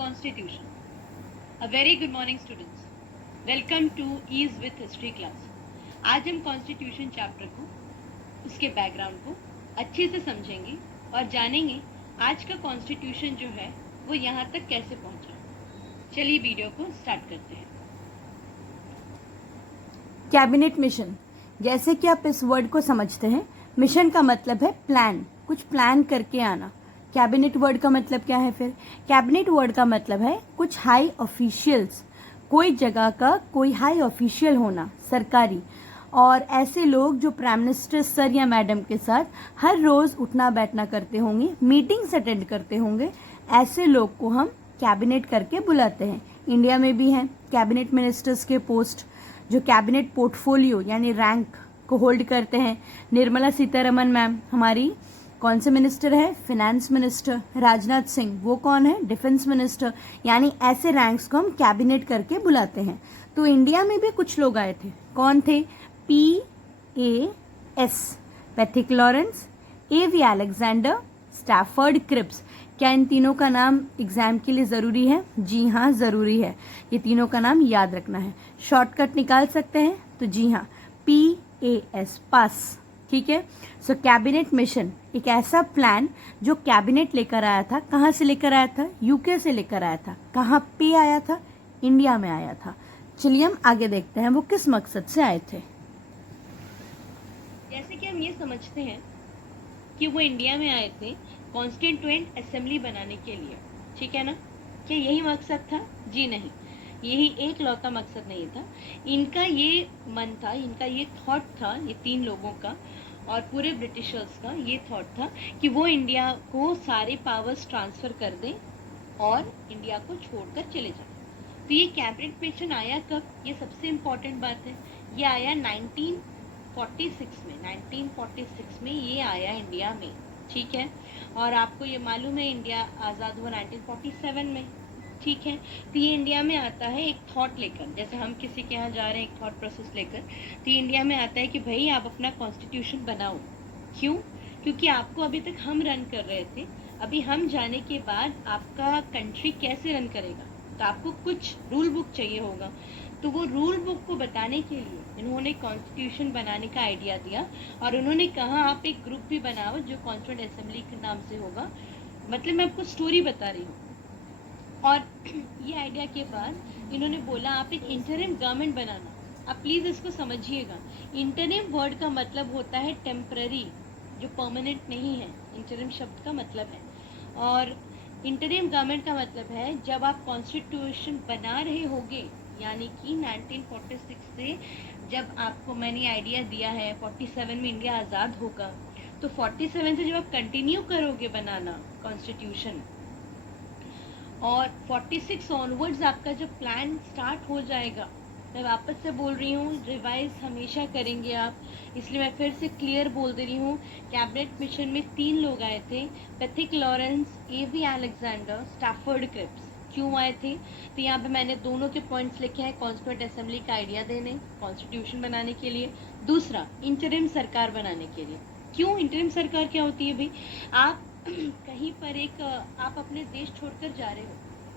Constitution. A very good morning students. Welcome to Ease with History class. आज हम constitution chapter को, उसके background को अच्छे से समझेंगे और जानेंगे आज का कॉन्स्टिट्यूशन जो है वो यहाँ तक कैसे पहुँचा। चलिए वीडियो को स्टार्ट करते हैं। कैबिनेट मिशन, जैसे कि आप इस वर्ड को समझते हैं, मिशन का मतलब है प्लान, कुछ प्लान करके आना। कैबिनेट वर्ड का मतलब क्या है? फिर कैबिनेट वर्ड का मतलब है कुछ हाई ऑफिशियल्स, कोई जगह का कोई हाई ऑफिशियल होना, सरकारी, और ऐसे लोग जो प्राइम मिनिस्टर सर या मैडम के साथ हर रोज उठना बैठना करते होंगे, मीटिंग्स अटेंड करते होंगे, ऐसे लोग को हम कैबिनेट करके बुलाते हैं। इंडिया में भी हैं कैबिनेट मिनिस्टर्स के पोस्ट, जो कैबिनेट पोर्टफोलियो यानी रैंक को होल्ड करते हैं। निर्मला सीतारमन मैम हमारी कौन से मिनिस्टर है? Finance minister. राजनाथ सिंह वो कौन है? Defence minister. यानी ऐसे रैंक्स को हम कैबिनेट करके बुलाते हैं। तो इंडिया में भी कुछ लोग आए थे। कौन थे? PAS, Pethick Lawrence, AV Alexander, Stafford Cripps. क्या इन तीनों का नाम एग्जाम के लिए जरूरी है? जी हाँ, जरूरी है। ये तीनों का नाम याद रखना है। शॉर्टकट निकाल सकते हैं तो जी हाँ, PAS, पास। ठीक है। सो कैबिनेट मिशन एक ऐसा प्लान जो कैबिनेट लेकर आया था। कहाँ से लेकर आया था? यूके से लेकर आया था। कहाँ पे आया था? इंडिया में आया था। चलिए हम आगे देखते हैं वो किस मकसद से आए थे। जैसे कि हम ये समझते हैं कि वो इंडिया में आए थे कॉन्स्टिट्यूएंट असेंबली बनाने के लिए। ठीक है ना? क्या यही मकसद था? जी नहीं, यही एक लौता मकसद नहीं था। इनका ये मन था, इनका ये थॉट था, ये तीन लोगों का और पूरे ब्रिटिशर्स का ये थॉट था कि वो इंडिया को सारे पावर्स ट्रांसफर कर दें और इंडिया को छोड़कर चले जाएं। तो ये कैबिनेट मिशन आया कब? ये सबसे इम्पोर्टेंट बात है। ये आया 1946 में। 1946 में ये आया इंडिया में। ठीक है। और आपको ये मालूम है इंडिया आज़ाद हुआ 1947 में। ठीक है। तो ये इंडिया में आता है एक थॉट लेकर, जैसे हम किसी के यहाँ जा रहे हैं एक थॉट प्रोसेस लेकर, तो ये इंडिया में आता है कि भाई आप अपना कॉन्स्टिट्यूशन बनाओ। क्यों? क्योंकि आपको अभी तक हम रन कर रहे थे, अभी हम जाने के बाद आपका कंट्री कैसे रन करेगा, तो आपको कुछ रूल बुक चाहिए होगा। तो वो रूल बुक को बताने के लिए इन्होंने कॉन्स्टिट्यूशन बनाने का आइडिया दिया और उन्होंने कहा आप एक ग्रुप भी बनाओ जो कॉन्स्टिट्यूएंट असेंबली के नाम से होगा। मतलब मैं आपको स्टोरी बता रही हूँ। और ये आइडिया के बाद इन्होंने बोला आप एक इंटरिम गवर्नमेंट बनाना। आप प्लीज इसको समझिएगा। इंटरिम वर्ड का मतलब होता है टेम्पररी, जो परमानेंट नहीं है। इंटरिम शब्द का मतलब है। और इंटरिम गवर्नमेंट का मतलब है जब आप कॉन्स्टिट्यूशन बना रहे होगे, यानी कि 1946 से जब आपको मैंने आइडिया दिया है 47 में इंडिया आज़ाद होगा, तो 47 से जब आप कंटिन्यू करोगे बनाना कॉन्स्टिट्यूशन और 46 ऑनवर्ड्स आपका जब प्लान स्टार्ट हो जाएगा, मैं वापस से बोल रही हूँ, रिवाइज हमेशा करेंगे आप, इसलिए मैं फिर से क्लियर बोल दे रही हूँ। कैबिनेट मिशन में 3 लोग आए थे, Pethick Lawrence, AV Alexander, Stafford Cripps. क्यों आए थे? तो यहाँ पे मैंने दोनों के पॉइंट्स लिखे हैं। कॉन्स्टिट्यूएंट असेंबली का आइडिया देने, कॉन्स्टिट्यूशन बनाने के लिए। दूसरा, इंटरिम सरकार बनाने के लिए। क्यों इंटरिम सरकार क्या होती है भाई? आप कहीं पर आप अपने देश छोड़कर जा रहे हो,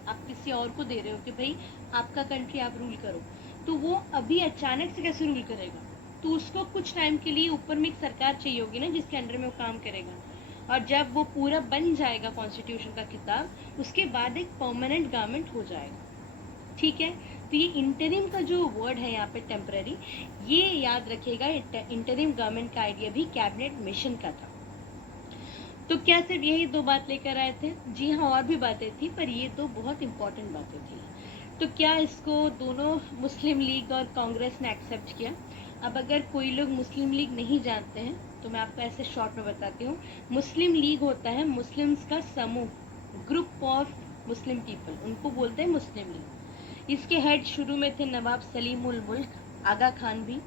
आप किसी और को दे रहे हो कि भाई आपका कंट्री आप रूल करो, तो वो अभी अचानक से कैसे रूल करेगा? तो उसको कुछ टाइम के लिए ऊपर में एक सरकार चाहिए होगी ना जिसके अंडर में वो काम करेगा। और जब वो पूरा बन जाएगा कॉन्स्टिट्यूशन का किताब, उसके बाद एक परमानेंट गवर्नमेंट हो जाएगा। ठीक है। तो ये इंटरिम का जो वर्ड है यहाँ पे टेम्पररी, ये याद रखिएगा। इंटरिम गवर्नमेंट का आइडिया भी कैबिनेट मिशन का था। तो क्या सिर्फ यही 2 बात लेकर आए थे? जी हाँ, और भी बातें थी, पर ये 2 बहुत इंपॉर्टेंट बातें थी। तो क्या इसको दोनों मुस्लिम लीग और कांग्रेस ने एक्सेप्ट किया? अब अगर कोई लोग मुस्लिम लीग नहीं जानते हैं तो मैं आपको ऐसे शॉर्ट में बताती हूँ। मुस्लिम लीग होता है मुस्लिम्स का समूह, ग्रुप ऑफ मुस्लिम पीपल, उनको बोलते हैं मुस्लिम लीग। इसके हेड शुरू में थे नवाब सलीमुल मुल्क, आगा खान भी।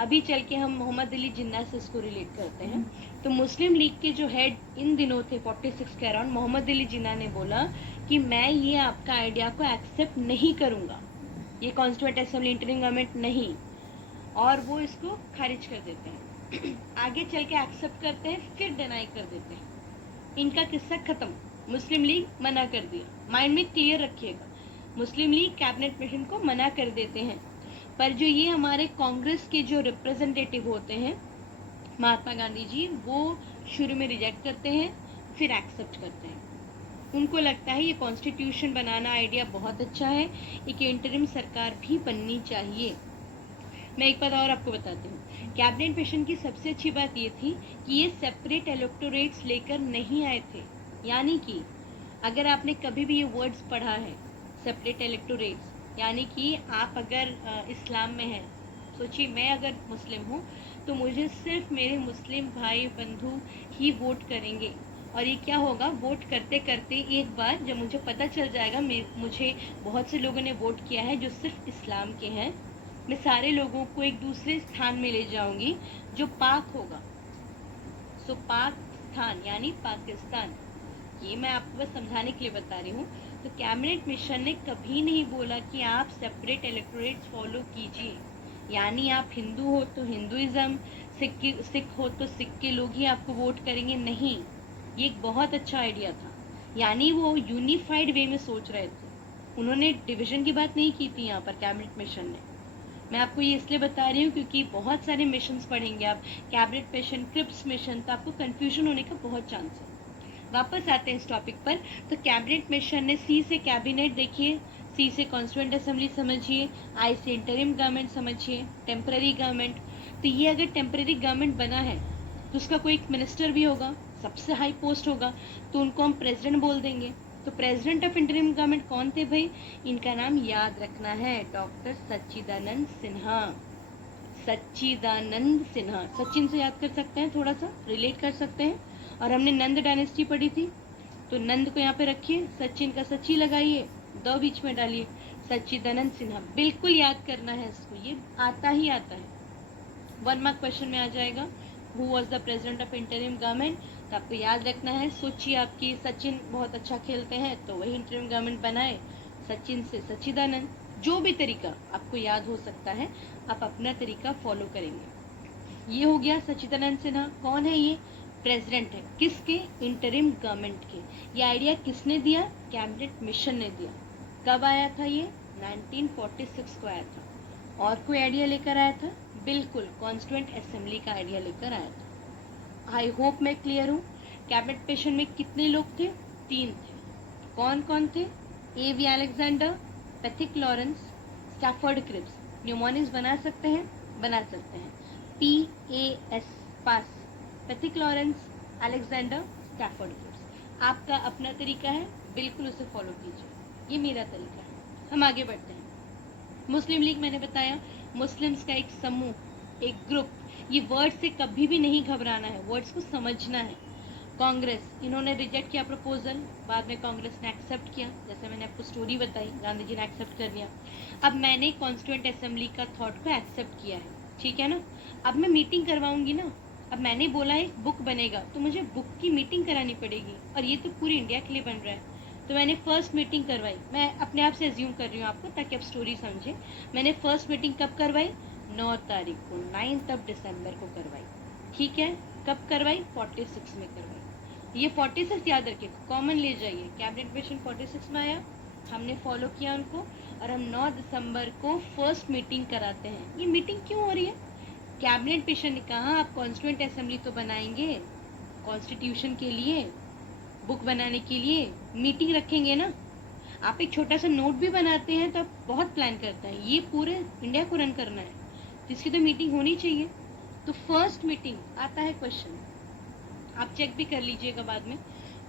अभी चल के हम मोहम्मद अली जिन्ना से इसको रिलेट करते हैं। तो मुस्लिम लीग के जो हेड इन दिनों थे 46 के अराउंड, मोहम्मद अली जिन्ना ने बोला कि मैं ये आपका आइडिया को एक्सेप्ट नहीं करूंगा, ये कॉन्स्टिट्यूएंट असेंबली इंटरिम गवर्नमेंट नहीं, और वो इसको खारिज कर देते हैं। आगे चल के एक्सेप्ट करते हैं, फिर डिनाई कर देते हैं। इनका किस्सा खत्म। मुस्लिम लीग मना कर दिया। माइंड में क्लियर रखिएगा, मुस्लिम लीग कैबिनेट मिशन को मना कर देते हैं, पर जो ये हमारे कांग्रेस के जो रिप्रेजेंटेटिव होते हैं महात्मा गांधी जी, वो शुरू में रिजेक्ट करते हैं, फिर एक्सेप्ट करते हैं। उनको लगता है ये कॉन्स्टिट्यूशन बनाना आइडिया बहुत अच्छा है, एक इंटरिम सरकार भी बननी चाहिए। मैं एक बात और आपको बताती हूँ, कैबिनेट मिशन की सबसे अच्छी बात ये थी कि ये सेपरेट इलेक्टोरेट्स लेकर नहीं आए थे। यानी कि अगर आपने कभी भी ये वर्ड्स पढ़ा है सेपरेट इलेक्टोरेट्स, यानी कि आप अगर इस्लाम में हैं, सोचिए मैं अगर मुस्लिम हूँ तो मुझे सिर्फ मेरे मुस्लिम भाई बंधु ही वोट करेंगे, और ये क्या होगा, वोट करते करते एक बार जब मुझे पता चल जाएगा मुझे बहुत से लोगों ने वोट किया है जो सिर्फ इस्लाम के हैं, मैं सारे लोगों को एक दूसरे स्थान में ले जाऊंगी जो पाक होगा। सो पाक स्थान यानी पाकिस्तान, ये मैं आपको बस समझाने के लिए बता रही हूँ। तो कैबिनेट मिशन ने कभी नहीं बोला कि आप सेपरेट इलेक्टोरेट्स फॉलो कीजिए, यानी आप हिंदू हो तो हिंदुइज्म, सिख हो तो सिख के लोग ही आपको वोट करेंगे, नहीं। ये एक बहुत अच्छा आइडिया था, यानी वो यूनिफाइड वे में सोच रहे थे, उन्होंने डिवीजन की बात नहीं की थी यहाँ पर कैबिनेट मिशन ने। मैं आपको ये इसलिए बता रही हूँ क्योंकि बहुत सारे मिशंस पढ़ेंगे आप, कैबिनेट मिशन, क्रिप्स मिशन, तो आपको कंफ्यूजन होने का बहुत चांस है। वापस आते हैं इस टॉपिक पर। तो कैबिनेट मिशन ने सी से कैबिनेट देखिए, सी से कॉन्स्टिट्यूएंट असेंबली समझिए, आई से इंटरिम गवर्नमेंट समझिए, टेम्पररी गवर्नमेंट। तो ये अगर टेम्पररी गवर्नमेंट बना है तो उसका कोई एक मिनिस्टर भी होगा, सबसे हाई पोस्ट होगा, तो उनको हम प्रेसिडेंट बोल देंगे। तो प्रेसिडेंट ऑफ इंटरिम गवर्नमेंट कौन थे भाई, इनका नाम याद रखना है, डॉक्टर सच्चिदानंद सिन्हा। सच्चिदानंद सिन्हा, सचिन से याद कर सकते हैं, थोड़ा सा रिलेट कर सकते हैं। और हमने नंद डायनेस्टी पढ़ी थी, तो नंद को यहाँ पे रखिए, सचिन का सच्ची लगाइए, दो बीच में डालिए, सच्चिदानंद सिन्हा, बिल्कुल याद करना है इसको, ये आता ही आता है, 1 मार्क क्वेश्चन में आ जाएगा। Who was the president of interim government, तो आपको याद रखना है। सोचिए आपकी सचिन बहुत अच्छा खेलते हैं तो वही इंटरिम गवर्नमेंट बनाए, सचिन से सच्चिदानंद, जो भी तरीका आपको याद हो सकता है आप अपना तरीका फॉलो करेंगे। ये हो गया सच्चिदानंद सिन्हा, कौन है ये, प्रेसिडेंट है, किसके, इंटरिम गवर्नमेंट के। ये आइडिया किसने दिया, कैबिनेट मिशन ने दिया। कब आया था ये, 1946 को आया था। और कोई आइडिया लेकर आया था, बिल्कुल कॉन्स्टिट्यूएंट असेंबली का आइडिया लेकर आया था। आई होप मैं क्लियर हूँ। कैबिनेट मिशन में कितने लोग थे, 3 थे। कौन कौन थे, A.V. Alexander, Pethick Lawrence, Stafford Cripps. Mnemonics बना सकते हैं, बना सकते हैं, PAS, pass, Pethick Lawrence, Alexander, Stafford Cripps. आपका अपना तरीका है, बिल्कुल उसे फॉलो कीजिए, ये मेरा तरीका है। हम आगे बढ़ते हैं। मुस्लिम लीग मैंने बताया, मुस्लिम्स का एक समूह, एक ग्रुप। ये वर्ड से कभी भी नहीं घबराना है, वर्ड्स को समझना है। कांग्रेस, इन्होंने रिजेक्ट किया प्रपोजल, बाद में कांग्रेस ने एक्सेप्ट किया, जैसे मैंने आपको स्टोरी बताई, गांधी जी ने एक्सेप्ट कर लिया। अब मैंने कॉन्स्टिट्यूएंट असेंबली का थॉट को एक्सेप्ट किया है, ठीक है ना। अब मैं मीटिंग करवाऊंगी ना, अब मैंने बोला एक बुक बनेगा तो मुझे बुक की मीटिंग करानी पड़ेगी, और ये तो पूरी इंडिया के लिए बन रहा है। तो मैंने फर्स्ट मीटिंग करवाई, मैं अपने आप से एज्यूम कर रही हूँ आपको ताकि आप स्टोरी समझे। मैंने फर्स्ट मीटिंग कब करवाई, 9 तारीख को, 9 दिसंबर को करवाई, ठीक है। कब करवाई, 46 में करवाई। ये 46 याद रखिए, कॉमन ले जाइए, कैबिनेट मिशन 46 में आया, हमने फॉलो किया उनको, और हम 9 दिसंबर को फर्स्ट मीटिंग कराते हैं। ये मीटिंग क्यों हो रही है, कैबिनेट मिशन ने कहा आप कॉन्स्टिट्यूएंट असेंबली तो बनाएंगे, कॉन्स्टिट्यूशन के लिए, बुक बनाने के लिए मीटिंग रखेंगे ना। आप एक छोटा सा नोट भी बनाते हैं तो आप बहुत प्लान करते हैं, ये पूरे इंडिया को रन करना है, तो इसकी तो मीटिंग होनी चाहिए। तो फर्स्ट मीटिंग आता है क्वेश्चन, आप चेक भी कर लीजिएगा बाद में।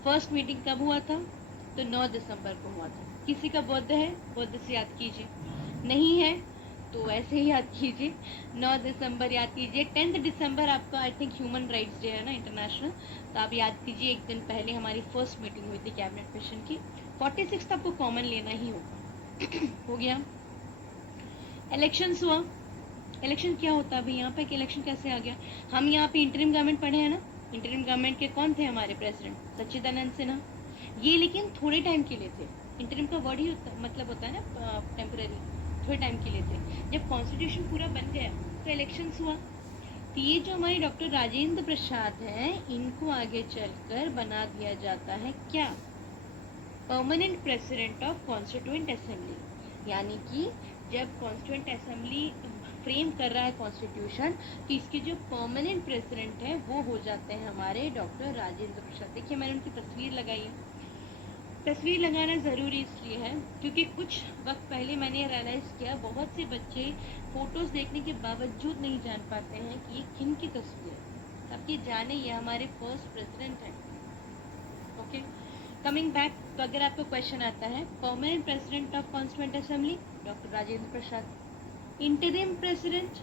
फर्स्ट मीटिंग कब हुआ था, तो 9 दिसंबर को हुआ था। किसी का बर्थडे है, बर्थडे से याद कीजिए, नहीं है तो ऐसे ही याद कीजिए, 9 दिसंबर याद कीजिए। 10 दिसंबर आपका I think human rights day है ना, इंटरनेशनल, तो आप याद कीजिए एक दिन पहले हमारी फर्स्ट मीटिंग हुई थी कैबिनेट मिशन की। 46 तो आपको कॉमन लेना ही होगा। हो गया। इलेक्शंस हुआ, इलेक्शन क्या होता है भाई, यहाँ पे इलेक्शन कैसे आ गया। हम यहाँ पे इंटरिम गवर्नमेंट पढ़े हैं ना, इंटरिम गवर्नमेंट के कौन थे हमारे प्रेसिडेंट, सच्चिदानंद सिन्हा। ये लेकिन थोड़े टाइम के लिए थे, इंटरिम का वर्ड ही मतलब होता है ना टेम्पररी, थोड़े टाइम के लिए थे। जब कॉन्स्टिट्यूशन पूरा बन गया तो इलेक्शंस हुआ। तो ये जो हमारे डॉक्टर राजेंद्र प्रसाद हैं, इनको आगे चलकर बना दिया जाता है क्या, permanent president of constituent assembly, यानी कि जब कॉन्स्टिट्यूएंट असेंबली फ्रेम कर रहा है कॉन्स्टिट्यूशन, तो इसके जो परमानेंट प्रेसिडेंट हैं वो हो जाते हैं हमारे डॉक्टर राजेंद्र प्रसाद। देखिए मैंने उनकी तस्वीर लगाई है। तस्वीर लगाना ज़रूरी इसलिए है क्योंकि कुछ वक्त पहले मैंने रियलाइज़ किया बहुत से बच्चे फ़ोटोज़ देखने के बावजूद नहीं जान पाते हैं कि ये किन की तस्वीर है। अब ये जाने ये हमारे फर्स्ट प्रेसिडेंट हैं। ओके, कमिंग बैक, तो अगर आपको क्वेश्चन आता है permanent president of constituent assembly doctor Rajendra Prasad, interim president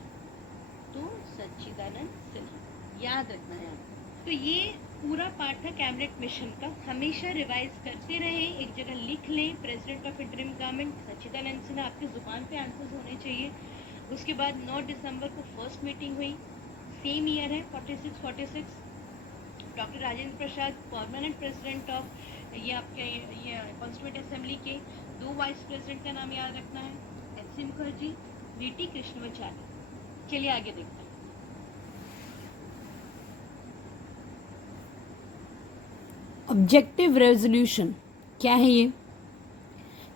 तो सच्चिदानंद सिन्हा, याद रखना है आपको। तो ये पूरा पार्ट था कैबिनेट मिशन का। हमेशा रिवाइज करते रहे, एक जगह लिख लें प्रेसिडेंट ऑफ इंटरिम गवर्नमेंट सच्चिदानंद सिन्हा, आपकी जुबान पे आंसर्स होने चाहिए। उसके बाद 9 दिसंबर को फर्स्ट मीटिंग हुई, सेम ईयर है 46। Doctor Rajendra Prasad permanent president of ये आपके ये कॉन्स्टिट्यूएंट असेंबली के। 2 वाइस प्रेसिडेंट का नाम याद रखना है, एच.सी. मुखर्जी, वी.टी. कृष्णमाचार्य। चलिए आगे देखते हैं। ऑब्जेक्टिव रेजोल्यूशन क्या है ये?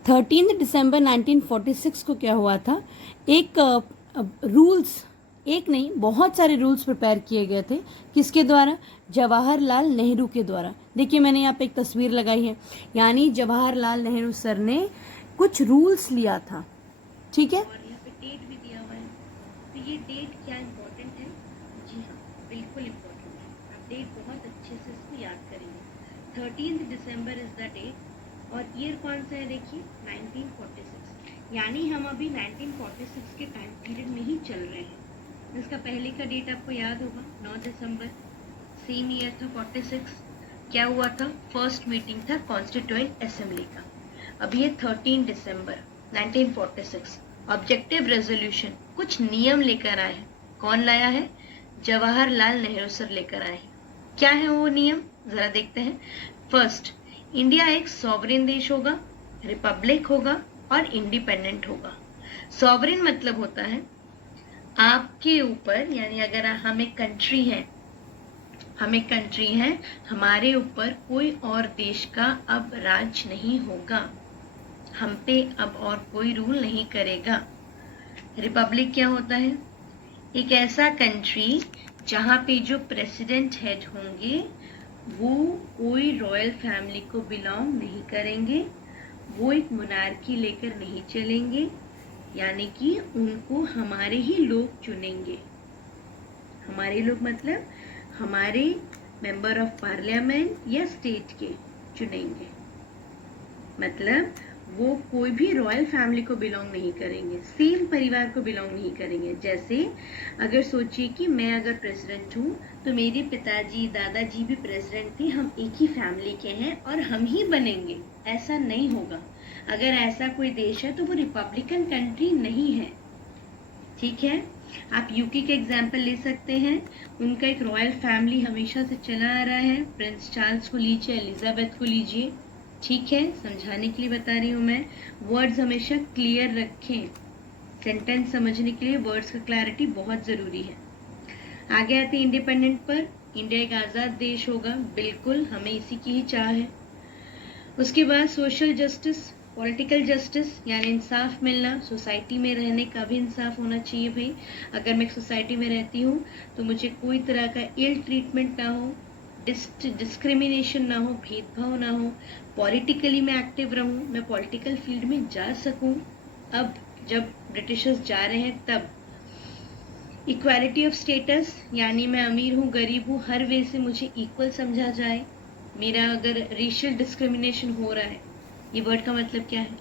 13 दिसंबर 1946 को क्या हुआ था, एक रूल्स, एक नहीं बहुत सारे रूल्स प्रिपेयर किए गए थे। किसके द्वारा? जवाहरलाल नेहरू के द्वारा। देखिए मैंने यहाँ पे एक तस्वीर लगाई है, यानी जवाहरलाल नेहरू सर ने कुछ रूल्स लिया था, ठीक है। और यहाँ पे डेट भी दिया हुआ है, तो ये डेट क्या इम्पोर्टेंट है? जी हाँ, बिल्कुल इम्पोर्टेंट है। आप डेट बहुत अच्छे से इसको याद करेंगे। 13 दिसंबर इज द डेट और ईयर कौन सा है? देखिए 1946, यानी हम अभी 1946 के टाइम पीरियड में ही चल रहे हैं। इसका पहले का डेट आपको याद होगा 9 दिसंबर, सेम ईयर था 46। क्या हुआ था? फर्स्ट मीटिंग था कॉन्स्टिट्यूएंट असेंबली का। अब ये 13 दिसंबर 1946 ऑब्जेक्टिव रेजोल्यूशन कुछ नियम लेकर आए हैं। कौन लाया है? जवाहरलाल नेहरू सर लेकर आए हैं। क्या है वो नियम, जरा देखते हैं। फर्स्ट, इंडिया एक सॉवरेन देश होगा, रिपब्लिक होगा और इंडिपेंडेंट होगा। सॉवरेन मतलब होता है आपके ऊपर, यानी अगर हम एक कंट्री हैं, हमारे ऊपर कोई और देश का अब राज नहीं होगा, हम पे अब और कोई रूल नहीं करेगा। रिपब्लिक क्या होता है? एक ऐसा कंट्री जहाँ पे जो प्रेसिडेंट हेड होंगे वो कोई रॉयल फैमिली को बिलोंग नहीं करेंगे, वो एक मोनार्की लेकर नहीं चलेंगे, यानी कि उनको हमारे ही लोग चुनेंगे। हमारे लोग मतलब हमारे मेंबर ऑफ पार्लियामेंट या स्टेट के चुनेंगे। मतलब वो कोई भी रॉयल फैमिली को बिलोंग नहीं करेंगे, सेम परिवार को बिलोंग नहीं करेंगे। जैसे अगर सोचिए कि मैं अगर प्रेसिडेंट हूँ तो मेरे पिताजी दादाजी भी प्रेसिडेंट थे, हम एक ही फैमिली के हैं और हम ही बनेंगे, ऐसा नहीं होगा। अगर ऐसा कोई देश है तो वो रिपब्लिकन कंट्री नहीं है, ठीक है। आप यूके के एग्जाम्पल ले सकते हैं, उनका एक रॉयल फैमिली हमेशा से चला आ रहा है। प्रिंस चार्ल्स को लीजिए, एलिजाबेथ को लीजिए, ठीक है, समझाने के लिए बता रही हूँ मैं। वर्ड्स हमेशा क्लियर रखें, सेंटेंस समझने के लिए वर्ड्स का क्लैरिटी बहुत ज़रूरी है। आगे आते हैं इंडिपेंडेंट पर। इंडिया एक आज़ाद देश होगा, बिल्कुल हमें इसी की ही चाह है। उसके बाद सोशल जस्टिस, पॉलिटिकल जस्टिस, यानी इंसाफ मिलना, सोसाइटी में रहने का भी इंसाफ होना चाहिए भाई। अगर मैं एक सोसाइटी में रहती हूँ तो मुझे कोई तरह का इल ट्रीटमेंट ना हो, डिस्क्रिमिनेशन ना हो, भेदभाव ना हो, पॉलिटिकली मैं एक्टिव रहूं, मैं पॉलिटिकल फील्ड में जा सकूं। अब जब ब्रिटिशर्स जा रहे हैं तब इक्वालिटी ऑफ स्टेटस, यानी मैं अमीर हूँ गरीब हूँ, हर वे से मुझे इक्वल समझा जाए। मेरा अगर रेशियल डिस्क्रिमिनेशन हो रहा है, ये वर्ड का मतलब क्या है?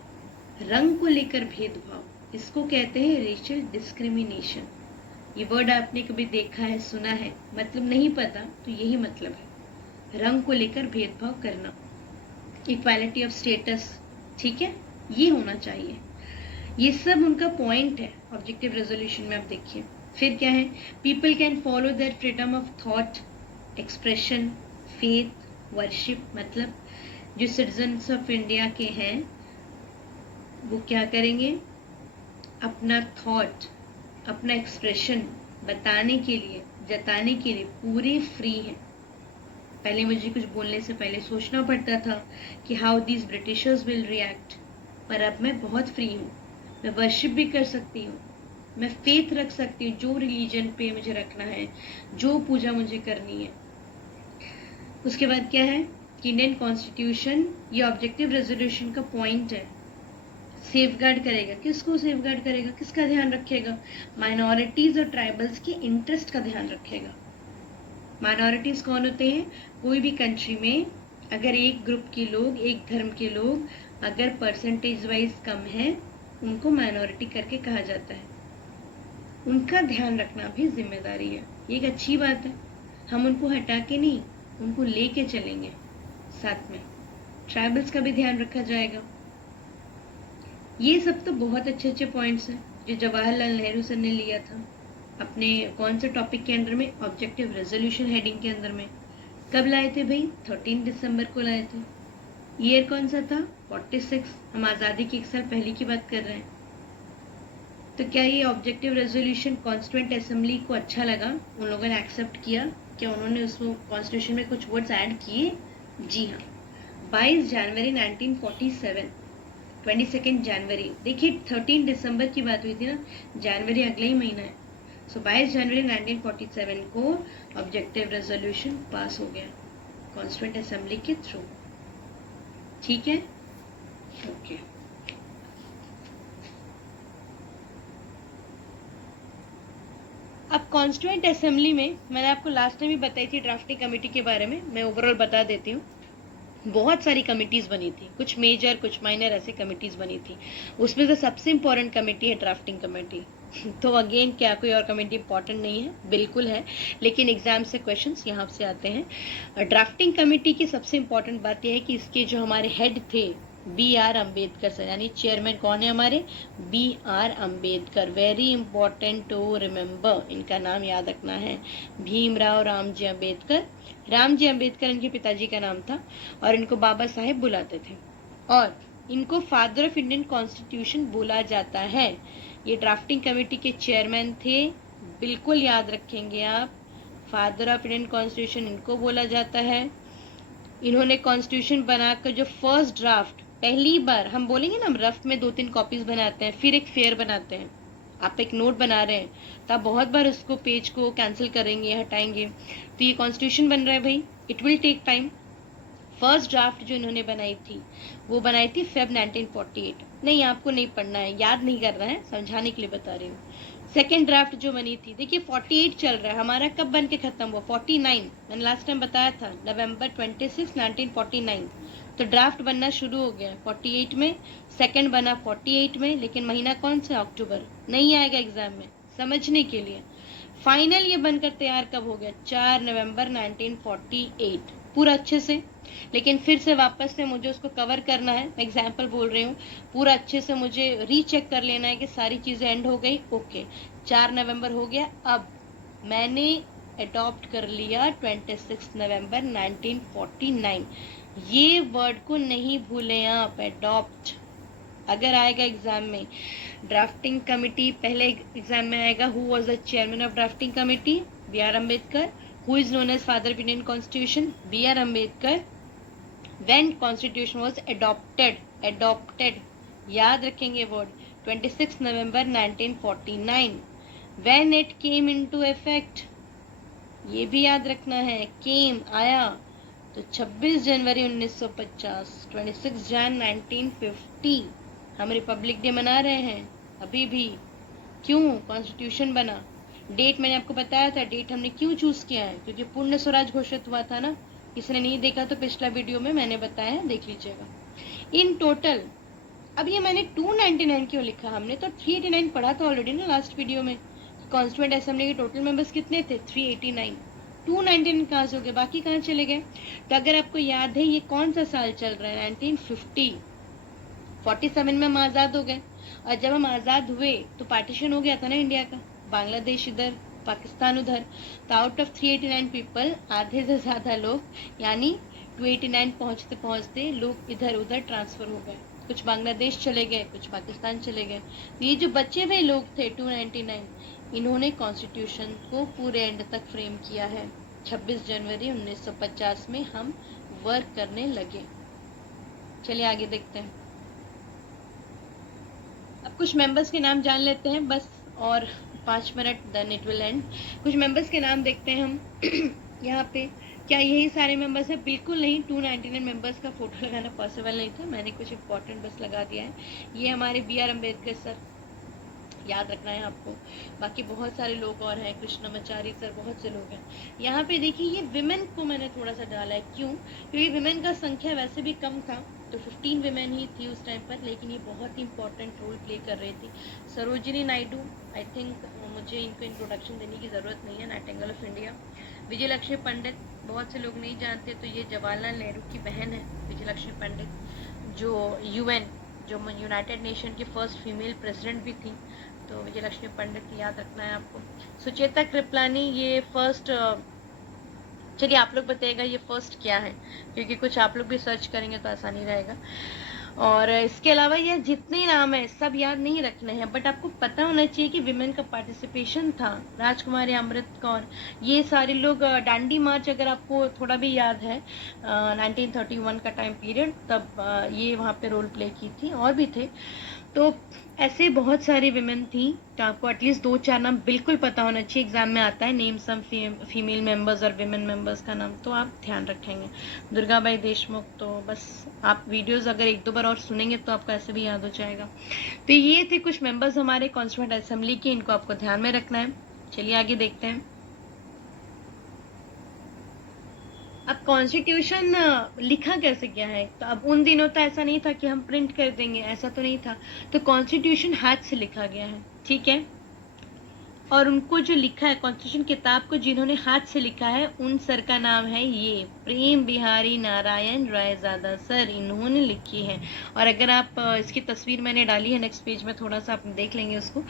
रंग को लेकर भेदभाव, इसको कहते हैं रेशियल डिस्क्रिमिनेशन। ये वर्ड आपने कभी देखा है, सुना है? मतलब नहीं पता तो यही मतलब है, रंग को लेकर भेदभाव करना, इक्वालिटी ऑफ स्टेटस, ठीक है, ये होना चाहिए। ये सब उनका पॉइंट है ऑब्जेक्टिव रेजोल्यूशन में। आप देखिए फिर क्या है? People can follow their freedom of thought, expression, faith, worship, मतलब जो सिटीजन्स ऑफ इंडिया के हैं वो क्या करेंगे? अपना थॉट, अपना एक्सप्रेशन बताने के लिए, जताने के लिए पूरे फ्री हैं। पहले मुझे कुछ बोलने से पहले सोचना पड़ता था कि how these Britishers will react, पर अब मैं बहुत फ्री हूँ। मैं वर्शिप भी कर सकती हूँ, मैं फेथ रख सकती हूँ जो रिलीजन पे मुझे रखना है, जो पूजा मुझे करनी है। उसके बाद क्या है कि इंडियन कॉन्स्टिट्यूशन ये ऑब्जेक्टिव रेजोल्यूशन का पॉइंट है, सेफगार्ड करेगा। किसको सेफगार्ड करेगा, किसका ध्यान रखेगा? माइनॉरिटीज और ट्राइबल्स के इंटरेस्ट का ध्यान रखेगा। माइनॉरिटीज कौन होते हैं? कोई भी कंट्री में अगर एक ग्रुप के लोग, एक धर्म के लोग अगर परसेंटेज वाइज कम है, उनको माइनॉरिटी करके कहा जाता है। उनका ध्यान रखना भी जिम्मेदारी है, ये एक अच्छी बात है। हम उनको हटा के नहीं, उनको लेके चलेंगे साथ में। ट्राइबल्स का भी ध्यान रखा जाएगा। ये सब तो बहुत अच्छे अच्छे पॉइंट्स हैं जो जवाहरलाल नेहरू सर ने लिया था अपने कौन से टॉपिक के अंदर में, ऑब्जेक्टिव रेजोल्यूशन हेडिंग के अंदर में। कब लाए थे भाई? 13 दिसंबर को लाए थे। ईयर कौन सा था? 46। हम आज़ादी की 1 साल पहले की बात कर रहे हैं। तो क्या ये ऑब्जेक्टिव रेजोल्यूशन कॉन्स्टिट्यूएंट असेंबली को अच्छा लगा? उन लोगों ने एक्सेप्ट किया? क्या उन्होंने उसको कॉन्स्टिट्यूशन में कुछ वर्ड्स ऐड किए? जी हाँ। 22 जनवरी 1947, 22 जनवरी, देखिए 13 दिसंबर की बात हुई थी ना, जनवरी अगले ही महीना है। सो 22 जनवरी 1947 को ऑब्जेक्टिव रेजोल्यूशन पास हो गया कॉन्स्टिट्यूएंट असेंबली के थ्रू। ठीक है, ओके। अब कॉन्स्टिट्यूएंट असेंबली में मैंने आपको लास्ट में भी बताई थी ड्राफ्टिंग कमेटी के बारे में, मैं ओवरऑल बता देती हूँ। बहुत सारी कमिटीज बनी थी, कुछ मेजर कुछ माइनर ऐसे कमिटीज बनी थी। उसमें से सबसे इम्पोर्टेंट कमेटी है ड्राफ्टिंग कमेटी। तो अगेन क्या कोई और कमेटी इंपॉर्टेंट नहीं है? बिल्कुल है, लेकिन एग्जाम से क्वेश्चंस यहाँ से आते हैं। ड्राफ्टिंग कमेटी की सबसे इम्पोर्टेंट बात यह है कि इसके जो हमारे हेड थे B.R. अम्बेडकर सर, यानी चेयरमैन कौन है हमारे? B.R. Ambedkar. Very important to remember, इनका नाम याद रखना है, भीमराव रामजी अम्बेडकर। रामजी अम्बेडकर इनके पिताजी का नाम था और इनको बाबा साहेब बुलाते थे और इनको फादर ऑफ इंडियन कॉन्स्टिट्यूशन बोला जाता है। ये ड्राफ्टिंग कमेटी के चेयरमैन थे, बिल्कुल याद रखेंगे आप, फादर ऑफ इंडियन कॉन्स्टिट्यूशन इनको बोला जाता है। इन्होंने कॉन्स्टिट्यूशन बनाकर जो फर्स्ट ड्राफ्ट, पहली बार हम बोलेंगे ना, हम रफ में 2-3 कॉपीज बनाते हैं, फिर एक फेयर बनाते हैं। आप एक नोट बना रहे हैं तो आप बहुत बार उसको पेज को कैंसिल करेंगे, हटाएंगे। तो ये कॉन्स्टिट्यूशन बन रहा है भाई, it will take time. First draft जो इन्होंने बनाई थी वो बनाई थी फेब 1948। नहीं, आपको नहीं पढ़ना है, याद नहीं करना है, समझाने के लिए बता रही हूँ। सेकेंड ड्राफ्ट जो बनी थी, देखिए 48 चल रहा है हमारा, कब बन के खत्म हुआ? 49। मैंने लास्ट टाइम बताया था नवंबर 26, 1949। तो ड्राफ्ट बनना शुरू हो गया 48 में, सेकंड बना 48 में, लेकिन महीना कौन सा? अक्टूबर। नहीं आएगा एग्जाम में, समझने के लिए। फाइनल ये बनकर तैयार कब हो गया? 4 नवंबर 1948, पूरा अच्छे से। लेकिन फिर से वापस से मुझे उसको कवर करना है, एग्जाम्पल बोल रही हूँ, पूरा अच्छे से मुझे रीचेक कर लेना है कि सारी चीजें एंड हो गई। ओके, 4 नवंबर हो गया। अब मैंने अडॉप्ट कर लिया 26 नवंबर 1949। ये वर्ड को नहीं भूलें आप, अडॉप्ट। अगर आएगा एग्जाम में ड्राफ्टिंग कमिटी, पहले एग्जाम में आएगा who was the chairman of drafting committee? B.R. Ambedkar. Who is known as father of Indian constitution? B.R. Ambedkar. When constitution was adopted, याद रखेंगे word, 26 November 1949। When it came into effect, ये भी याद रखना है, केम आया तो 26 जनवरी 1950, 26 जन 1950 हम रिपब्लिक डे मना रहे हैं अभी भी। क्यों? कॉन्स्टिट्यूशन बना। डेट मैंने आपको बताया था, डेट हमने क्यों चूज किया है, क्योंकि पूर्ण स्वराज घोषित हुआ था ना। किसी ने नहीं देखा तो पिछला वीडियो में मैंने बताया है, देख लीजिएगा। इन टोटल, अब ये मैंने 299 क्यों लिखा? हमने तो 389 पढ़ा था ऑलरेडी ना लास्ट वीडियो में। कॉन्स्टिट्यूएंट असेंबली के टोटल मेंबर्स कितने थे? 389। 299 कहाँ से हो गए, बाकी कहाँ चले गए? तो अगर आपको याद है ये कौन सा साल चल रहा है? 1950। 47 में हम आजाद हो गए, और जब हम आजाद हुए तो पार्टीशन हो गया था ना इंडिया का, बांग्लादेश इधर, पाकिस्तान उधर। तो आउट ऑफ 389 पीपल, आधे से ज्यादा लोग यानी 289 पहुंचते पहुंचते लोग इधर उधर ट्रांसफर हो गए, कुछ बांग्लादेश चले गए, कुछ पाकिस्तान चले गए। तो ये जो बचे हुए लोग थे 299, इन्होंने कॉन्स्टिट्यूशन को पूरे एंड तक फ्रेम किया है। 26 जनवरी 1950 में हम वर्क करने लगे। चलिए आगे देखते हैं। अब कुछ मेंबर्स के नाम जान लेते हैं बस, और 5 minute then it will end. कुछ मेंबर्स के नाम देखते हैं हम यहाँ पे। क्या यही सारे मेंबर्स हैं? बिल्कुल नहीं। 299 मेंबर्स का फोटो लगाना पॉसिबल नहीं था, मैंने कुछ इंपॉर्टेंट बस लगा दिया है। ये हमारे बी आर अम्बेडकर सर, याद रखना है आपको। बाकी बहुत सारे लोग और हैं, कृष्णमाचारी सर, बहुत से लोग हैं। यहाँ पे देखिए ये विमेन को मैंने थोड़ा सा डाला है, क्यों? क्योंकि विमेन का संख्या वैसे भी कम था, तो 15 विमेन ही थी उस टाइम पर, लेकिन ये बहुत इंपॉर्टेंट रोल प्ले कर रही थी। सरोजिनी नायडू, आई थिंक मुझे इनको इंट्रोडक्शन देने की ज़रूरत नहीं है, नाइटिंगेल ऑफ इंडिया। विजयलक्ष्मी पंडित, बहुत से लोग नहीं जानते, तो ये जवाहरलाल नेहरू की बहन है विजयलक्ष्मी पंडित, जो यूएन, जो यूनाइटेड नेशन की फर्स्ट फीमेल प्रेसिडेंट भी थी। तो विजयलक्ष्मी पंडित याद रखना है आपको। सुचेता कृपलानी, ये फर्स्ट, चलिए आप लोग बताइएगा ये फर्स्ट क्या है, क्योंकि कुछ आप लोग भी सर्च करेंगे तो आसानी रहेगा। और इसके अलावा ये जितने नाम है सब याद नहीं रखने हैं, बट आपको पता होना चाहिए कि विमेन का पार्टिसिपेशन था। राजकुमारी, अमृत कौर, ये सारे लोग। डांडी मार्च अगर आपको थोड़ा भी याद है, 1931 का टाइम पीरियड, तब ये वहाँ पे रोल प्ले की थी, और भी थे। तो ऐसे बहुत सारी विमेन थी, तो आपको एटलीस्ट 2-4 नाम बिल्कुल पता होना चाहिए। एग्जाम में आता है नेम सम फीमेल मेंबर्स और विमेन मेंबर्स का नाम, तो आप ध्यान रखेंगे। दुर्गाबाई देशमुख, तो बस आप वीडियोस अगर 1-2 बार और सुनेंगे तो आपको ऐसे भी याद हो जाएगा। तो ये थे कुछ मेंबर्स हमारे कॉन्स्टिट्यूएंट असेंबली के, इनको आपको ध्यान में रखना है। चलिए आगे देखते हैं। अब कॉन्स्टिट्यूशन लिखा कैसे गया है? तो अब उन दिनों तो ऐसा नहीं था कि हम प्रिंट कर देंगे, ऐसा तो नहीं था। तो कॉन्स्टिट्यूशन हाथ से लिखा गया है, ठीक है। और उनको जो लिखा है कॉन्स्टिट्यूशन किताब को, जिन्होंने हाथ से लिखा है, उन सर का नाम है ये प्रेम बिहारी नारायण रायजादा सर, इन्होंने लिखी है। और अगर आप इसकी तस्वीर मैंने डाली है नेक्स्ट पेज में, थोड़ा सा आप देख लेंगे उसको,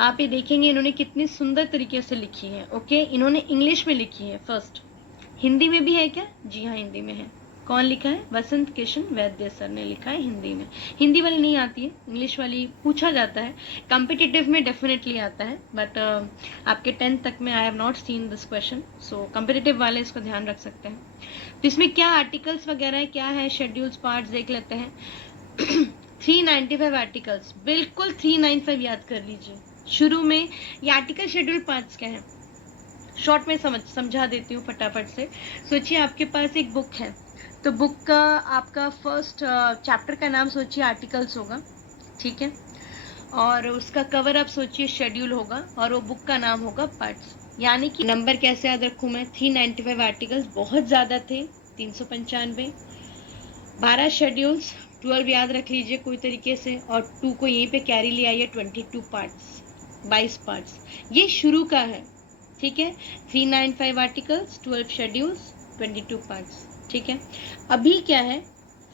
आप ये देखेंगे इन्होंने कितनी सुंदर तरीके से लिखी है। ओके, इन्होंने इंग्लिश में लिखी है फर्स्ट। हिंदी में भी है क्या? जी हाँ, हिंदी में है। कौन लिखा है? वसंत किशन वैद्य सर ने लिखा है हिंदी में। हिंदी वाली नहीं आती है, इंग्लिश वाली पूछा जाता है, कॉम्पिटिटिव में डेफिनेटली आता है, बट आपके 10th तक में I have not seen this question, so competitive वाले इसको ध्यान रख सकते हैं। तो इसमें क्या आर्टिकल्स वगैरह क्या है, शेड्यूल्स, पार्ट्स देख लेते हैं। 395 आर्टिकल्स, बिल्कुल 395 याद कर लीजिए। शुरू में ये आर्टिकल शेड्यूल पार्ट्स क्या है, शॉर्ट में समझा देती हूँ फटाफट से। सोचिए आपके पास एक बुक है, तो बुक का आपका फर्स्ट चैप्टर का नाम सोचिए आर्टिकल्स होगा, ठीक है। और उसका कवर आप सोचिए शेड्यूल होगा, और वो बुक का नाम होगा पार्ट्स। यानी कि नंबर कैसे याद रखूँ मैं? 395 आर्टिकल्स बहुत ज़्यादा थे, 395, 12 शेड्यूल्स, 12 याद रख लीजिए कोई तरीके से, और 2 को यहीं पे कैरी ले आइए, 22 पार्ट्स, 22 पार्ट्स। ये शुरू का है, ठीक है। 395 आर्टिकल्स, 12 शेड्यूल्स, 22 पार्ट्स, ठीक है। अभी क्या है,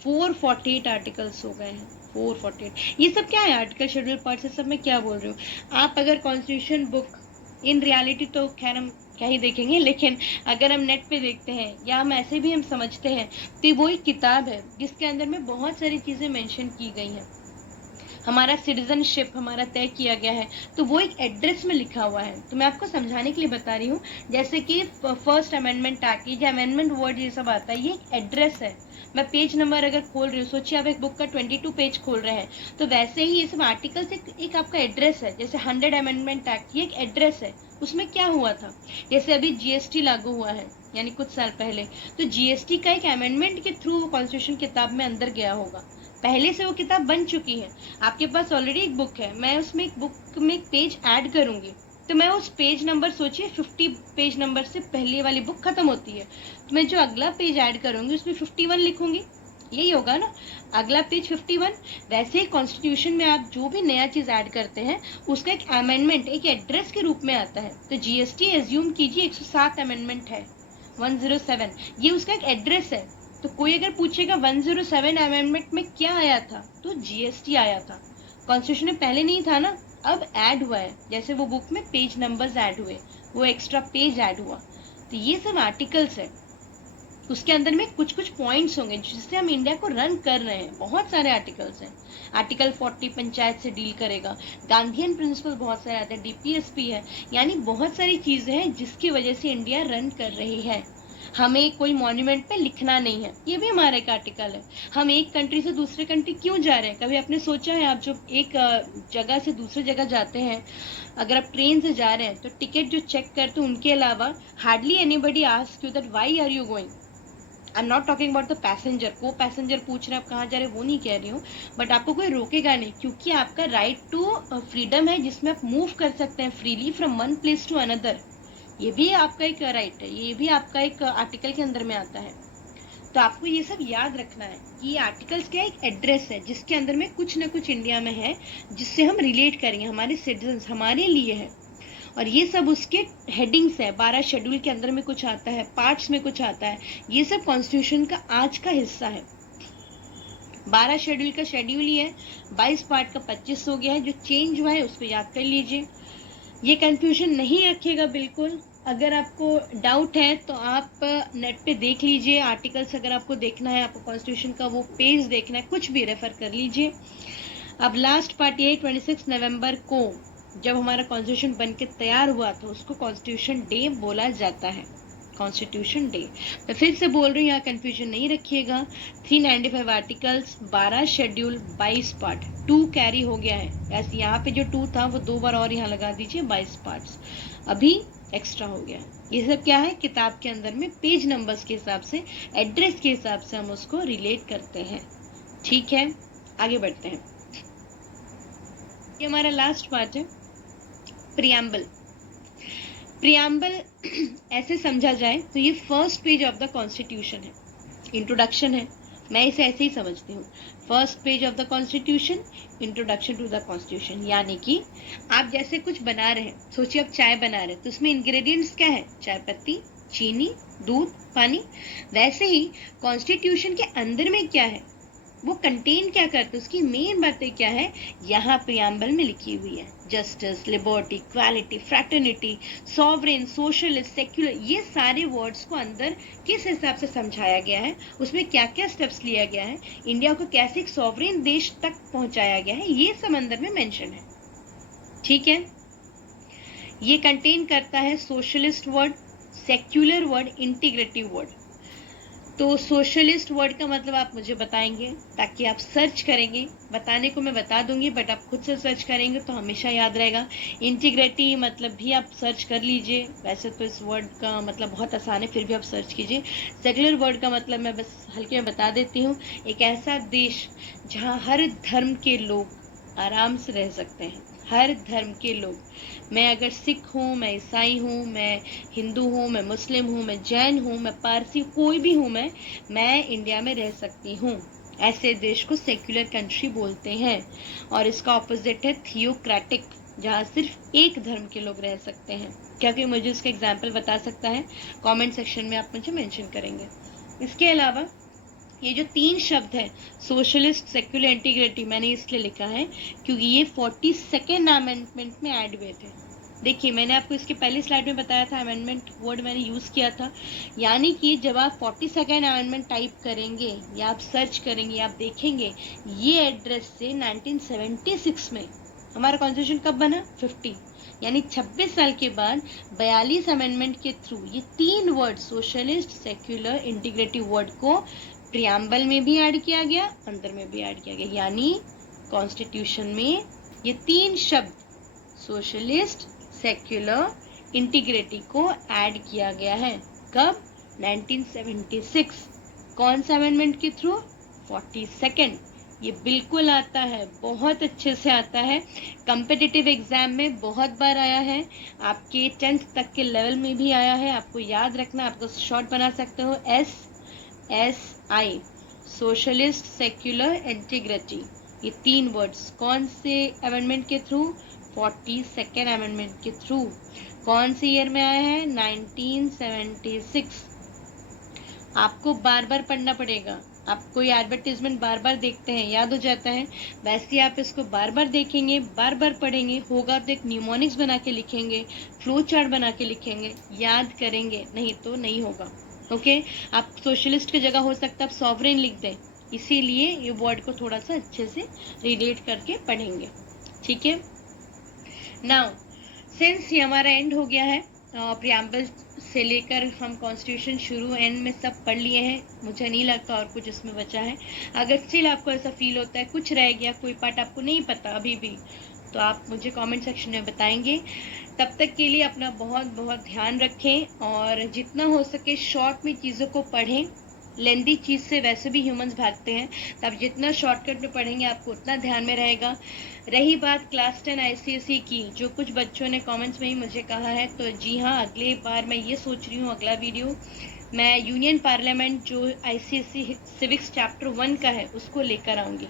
448 आर्टिकल्स हो गए हैं, 448। ये सब क्या है? आर्टिकल, शेड्यूल, पार्ट्स, सब मैं क्या बोल रही हूँ। आप अगर कॉन्स्टिट्यूशन बुक, इन रियलिटी तो खैर हम क्या ही देखेंगे, लेकिन अगर हम नेट पे देखते हैं या हम ऐसे भी हम समझते हैं, तो वो एक किताब है जिसके अंदर में बहुत सारी चीज़ें मेंशन की गई हैं। हमारा सिटीजनशिप हमारा तय किया गया है, तो वो एक एड्रेस में लिखा हुआ है। तो मैं आपको समझाने के लिए बता रही हूँ, जैसे कि फर्स्ट अमेंडमेंट एक्ट, ये जो अमेंडमेंट वर्ड ये सब आता है, ये एक एड्रेस है। मैं पेज नंबर अगर खोल रही हूँ, सोचिए आप एक बुक का 22 पेज खोल रहे हैं, तो वैसे ही ये सब आर्टिकल्स एक आपका एड्रेस है। जैसे 100 अमेंडमेंट एक्ट, ये एक एड्रेस है। उसमें क्या हुआ था, जैसे अभी जीएसटी लागू हुआ है, यानी कुछ साल पहले, तो जीएसटी का एक अमेंडमेंट के थ्रू वो कॉन्स्टिट्यूशन किताब में अंदर गया होगा। पहले से वो किताब बन चुकी है, आपके पास ऑलरेडी एक बुक है, मैं उसमें एक बुक में एक पेज ऐड करूंगी, तो मैं उस पेज नंबर, सोचिए 50 पेज नंबर से पहले वाली बुक खत्म होती है, तो मैं जो अगला पेज ऐड करूंगी उसमें 51 लिखूंगी, यही होगा ना, अगला पेज 51। वैसे ही कॉन्स्टिट्यूशन में आप जो भी नया चीज ऐड करते हैं, उसका एक अमेंडमेंट एक एड्रेस के रूप में आता है। तो जीएसटी एज्यूम कीजिए 107 अमेंडमेंट है, 107, ये उसका एक एड्रेस है। तो कोई अगर पूछेगा 107 अमेंडमेंट में क्या आया था, तो जीएसटी आया था। कॉन्स्टिट्यूशन में पहले नहीं था ना, अब ऐड हुआ है। जैसे वो बुक में पेज नंबर्स ऐड हुए, वो एक्स्ट्रा पेज ऐड हुआ। तो ये सब आर्टिकल्स है, उसके अंदर में कुछ कुछ पॉइंट्स होंगे जिससे हम इंडिया को रन कर रहे हैं। बहुत सारे आर्टिकल्स हैं। आर्टिकल 40 पंचायत से डील करेगा, गांधीयन प्रिंसिपल बहुत सारे आते हैं, डीपीएसपी है, यानी बहुत सारी चीजें हैं जिसकी वजह से इंडिया रन कर रही है। हमें कोई मॉन्यूमेंट पे लिखना नहीं है, ये भी हमारा एक आर्टिकल है। हम एक कंट्री से दूसरे कंट्री क्यों जा रहे हैं? कभी आपने सोचा है? आप जब एक जगह से दूसरी जगह जाते हैं, अगर आप ट्रेन से जा रहे हैं तो टिकट जो चेक करते हैं उनके अलावा hardly anybody ask you that why are you going. I am not talking about the passenger, को पैसेंजर पूछ रहे हैं आप कहाँ जा रहे हैं, वो नहीं कह रही हूँ, बट आपको कोई रोकेगा नहीं, क्योंकि आपका राइट टू फ्रीडम है जिसमें आप मूव कर सकते हैं freely from one place to another. ये भी आपका एक राइट है, ये भी आपका एक आर्टिकल के अंदर में आता है। तो आपको ये सब याद रखना है कि ये आर्टिकल्स क्या एक एड्रेस है जिसके अंदर में कुछ ना कुछ इंडिया में है जिससे हम रिलेट करेंगे, हमारे सिटीजन्स हमारे लिए है। और ये सब उसके हेडिंग्स है। 12 शेड्यूल के अंदर में कुछ आता है, पार्ट्स में कुछ आता है, ये सब कॉन्स्टिट्यूशन का आज का हिस्सा है। 12 शेड्यूल का शेड्यूल ही है, 22 पार्ट का 25 हो गया है। जो चेंज हुआ है उसको याद कर लीजिए। ये कंफ्यूजन नहीं रखिएगा बिल्कुल। अगर आपको डाउट है तो आप नेट पे देख लीजिए आर्टिकल्स, अगर आपको देखना है, आपको कॉन्स्टिट्यूशन का वो पेज देखना है, कुछ भी रेफर कर लीजिए। अब लास्ट पार्ट ये 26 नवंबर को जब हमारा कॉन्स्टिट्यूशन बन के तैयार हुआ था उसको कॉन्स्टिट्यूशन डे बोला जाता है, कॉन्स्टिट्यूशन डे। मैं फिर से बोल रही हूँ, यहाँ कंफ्यूजन नहीं रखिएगा। 395 आर्टिकल्स, 12 शेड्यूल, 22 पार्ट, 2 कैरी हो गया है। ऐसे यहाँ पे जो 2 था वो 2 बार और यहाँ लगा दीजिए, 22 पार्ट्स अभी एक्स्ट्रा हो गया। ये सब क्या है? किताब के अंदर में पेज नंबर्स के हिसाब से, एड्रेस के हिसाब से हम उसको रिलेट करते हैं। ठीक है, आगे बढ़ते हैं। ये हमारा लास्ट पार्ट है, प्रियम्बल। प्रियम्बल ऐसे समझा जाए तो ये first page of the constitution है, इंट्रोडक्शन है। मैं इसे ऐसे ही समझती हूँ, first page of the constitution, introduction to the constitution. यानी कि आप जैसे कुछ बना रहे हैं, सोचिए आप चाय बना रहे हैं तो उसमें इंग्रेडिएंट्स क्या है? चाय पत्ती, चीनी, दूध, पानी। वैसे ही कॉन्स्टिट्यूशन के अंदर में क्या है, वो कंटेन क्या करते, उसकी मेन बातें क्या है, यहाँ प्रियम्बल में लिखी हुई है। Justice, liberty, equality, fraternity, sovereign, socialist, secular, ये सारे वर्ड्स को अंदर किस हिसाब से समझाया गया है, उसमें क्या क्या स्टेप्स लिया गया है, इंडिया को कैसे एक सॉवरेन देश तक पहुंचाया गया है, ये सब अंदर में मेंशन है। ठीक है, ये कंटेन करता है socialist word, secular word, integrative word. तो सोशलिस्ट वर्ड का मतलब आप मुझे बताएंगे ताकि आप सर्च करेंगे, बताने को मैं बता दूंगी बट आप खुद से सर्च करेंगे तो हमेशा याद रहेगा। इंटीग्रेटी मतलब भी आप सर्च कर लीजिए, वैसे तो इस वर्ड का मतलब बहुत आसान है, फिर भी आप सर्च कीजिए। सेक्युलर वर्ड का मतलब मैं बस हल्के में बता देती हूँ, एक ऐसा देश जहाँ हर धर्म के लोग आराम से रह सकते हैं, हर धर्म के लोग। मैं अगर सिख हूँ, मैं ईसाई हूँ, मैं हिंदू हूँ, मैं मुस्लिम हूँ, मैं जैन हूँ, मैं पारसी, कोई भी हूँ, मैं इंडिया में रह सकती हूँ। ऐसे देश को सेक्युलर कंट्री बोलते हैं। और इसका ऑपोजिट है थियोक्रेटिक, जहाँ सिर्फ एक धर्म के लोग रह सकते हैं। क्या कोई मुझे इसका एग्जाम्पल बता सकता है? कमेंट सेक्शन में आप मुझे मेंशन करेंगे। इसके अलावा ये जो 3 शब्द है, सोशलिस्ट, सेक्युलर, इंटीग्रेटिव, मैंने इसलिए लिखा है क्योंकि ये 42nd अमेंडमेंट में ऐड हुए थे। देखिए, मैंने आपको इसके पहली स्लाइड में बताया था, अमेंडमेंट वर्ड मैंने यूज किया था। यानी कि जब आप 42nd अमेंडमेंट टाइप करेंगे या आप सर्च करेंगे या आप देखेंगे, ये एड्रेस से 1976 में हमारा कॉन्स्टिट्यूशन कब बना? 50, यानी 26 साल के बाद 42 अमेंडमेंट के थ्रू ये 3 word, socialist, secular, integrative word को प्रियम्बल में भी ऐड किया गया, अंदर में भी ऐड किया गया। यानी कॉन्स्टिट्यूशन में ये 3 शब्द, सोशलिस्ट, सेक्युलर, इंटीग्रेटिव को ऐड किया गया है। कब? 1976। कौन सा अमेंडमेंट के थ्रू? 42nd। ये बिल्कुल आता है, बहुत अच्छे से आता है, कम्पिटिटिव एग्जाम में बहुत बार आया है, आपके 10th तक के लेवल में भी आया है। आपको याद रखना, आपको शॉर्ट बना सकते हो SSI, सोशलिस्ट, सेक्युलर, इंटीग्रेटिव। ये 3 वर्ड्स कौन से अमेंडमेंट के थ्रू? 42nd अमेंडमेंट के थ्रू। कौन से ईयर में आया है? 1976। आपको बार बार पढ़ना पड़ेगा। आप कोई एडवर्टीजमेंट बार बार देखते हैं, याद हो जाता है, वैसे आप इसको बार बार देखेंगे, बार बार पढ़ेंगे, होगा तो एक न्यूमोनिक्स बना के लिखेंगे, फ्लो चार्ट बना के लिखेंगे, याद करेंगे, नहीं तो नहीं होगा। ओके, आप सोशलिस्ट की जगह हो सकता है आप सॉवरेन लिख दें, इसीलिए ये वर्ड को थोड़ा सा अच्छे से रिलेट करके पढ़ेंगे, ठीक है। नाउ सिंस ये हमारा एंड हो गया है, प्रियम्बल से लेकर हम कॉन्स्टिट्यूशन शुरू एंड में सब पढ़ लिए हैं, मुझे नहीं लगता और कुछ इसमें बचा है। अगर स्टिल आपको ऐसा फील होता है कुछ रह गया, कोई पार्ट आपको नहीं पता अभी भी, तो आप मुझे कमेंट सेक्शन में बताएंगे। तब तक के लिए अपना बहुत बहुत ध्यान रखें और जितना हो सके शॉर्ट में चीज़ों को पढ़ें। लेंदी चीज़ से वैसे भी ह्यूमंस भागते हैं, तब जितना शॉर्टकट में पढ़ेंगे आपको उतना ध्यान में रहेगा। रही बात क्लास 10 ICSE की, जो कुछ बच्चों ने कमेंट्स में ही मुझे कहा है, तो जी हाँ, अगले बार मैं ये सोच रही हूँ अगला वीडियो मैं यूनियन पार्लियामेंट जो ICSE सिविक्स चैप्टर 1 का है उसको लेकर आऊँगी।